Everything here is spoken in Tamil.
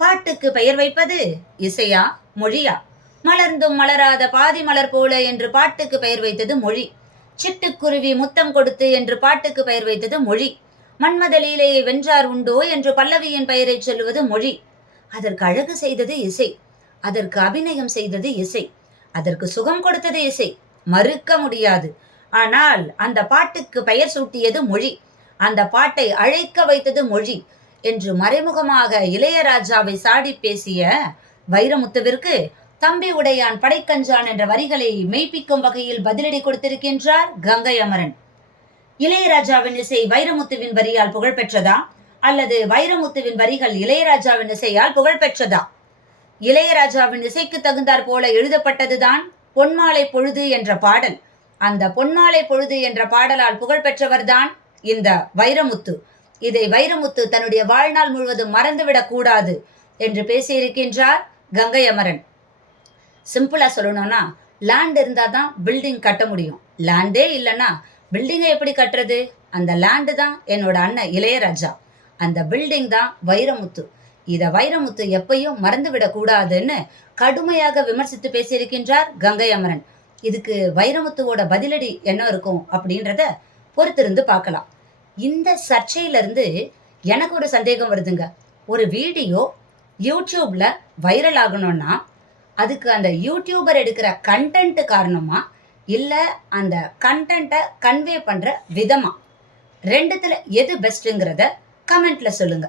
பாட்டுக்கு பெயர் வைப்பது இசையா மொழியா? மலர்ந்தும் மலராத பாதி மலர் போல என்று பாட்டுக்கு பெயர் வைத்தது மொழி. சிட்டுக்குருவி முத்தம் கொடுத்து என்று பாட்டுக்கு பெயர் வைத்தது மொழி. மன்மத லீலையை வென்றார் உண்டோ என்று பல்லவியின் பெயரை சொல்லுவது மொழி. அதற்கு அழகு செய்தது இசை, அதற்கு அபிநயம் செய்தது இசை, அதற்கு சுகம் கொடுத்தது இசை, மறுக்க முடியாது. ஆனால் அந்த பாட்டுக்கு பெயர் சூட்டியது மொழி, அந்த பாட்டை அழைக்க வைத்தது மொழி என்று மறைமுகமாக இளையராஜாவை சாடி பேசிய வைரமுத்துவிற்கு தம்பி உடையான் படைக்கஞ்சான் என்ற வரிகளை மெய்ப்பிக்கும் வகையில் பதிலடி கொடுத்திருக்கின்றார் கங்கை அமரன். இளையராஜாவின் இசை வைரமுத்துவின் வரியால் புகழ்பெற்றதா அல்லது வைரமுத்துவின் வரிகள் இளையராஜாவின் இசையால் புகழ்பெற்றதா? இளையராஜாவின் இசைக்கு தகுந்தாற் போல எழுதப்பட்டதுதான் பொன்மாலை பொழுது என்ற பாடல். அந்த பொன்மாலை பொழுது என்ற பாடலால் புகழ்பெற்றவர்தான் இந்த வைரமுத்து. இதை வைரமுத்து தன்னுடைய வாழ்நாள் முழுவதும் மறந்துவிடக் கூடாது என்று பேசியிருக்கின்றார் கங்கை அமரன். சிம்பிளா சொல்லணும்னா, லேண்ட் இருந்தால் தான் பில்டிங் கட்ட முடியும். லேண்டே இல்லைன்னா பில்டிங்கை எப்படி கட்டுறது? அந்த லேண்டு தான் என்னோட அண்ணன் இளையராஜா, அந்த பில்டிங் தான் வைரமுத்து. இதை வைரமுத்து எப்பையும் மறந்துவிடக் கூடாதுன்னு கடுமையாக விமர்சித்து பேசியிருக்கின்றார் கங்கை அமரன். இதுக்கு வைரமுத்துவோட பதிலடி என்ன இருக்கும் அப்படின்றத பொறுத்திருந்து பார்க்கலாம். இந்த சர்ச்சையிலிருந்து எனக்கு ஒரு சந்தேகம் வருதுங்க. ஒரு வீடியோ யூடியூப்ல வைரல் ஆகணும்னா அதுக்கு அந்த யூடியூபர் எடுக்கிற கண்டென்ட் காரணமா இல்லை அந்த கண்டென்ட்டை கன்வே பண்ற விதமா? ரெண்டுத்துல எது பெஸ்ட்டுங்கிறத கமெண்ட்ல சொல்லுங்க.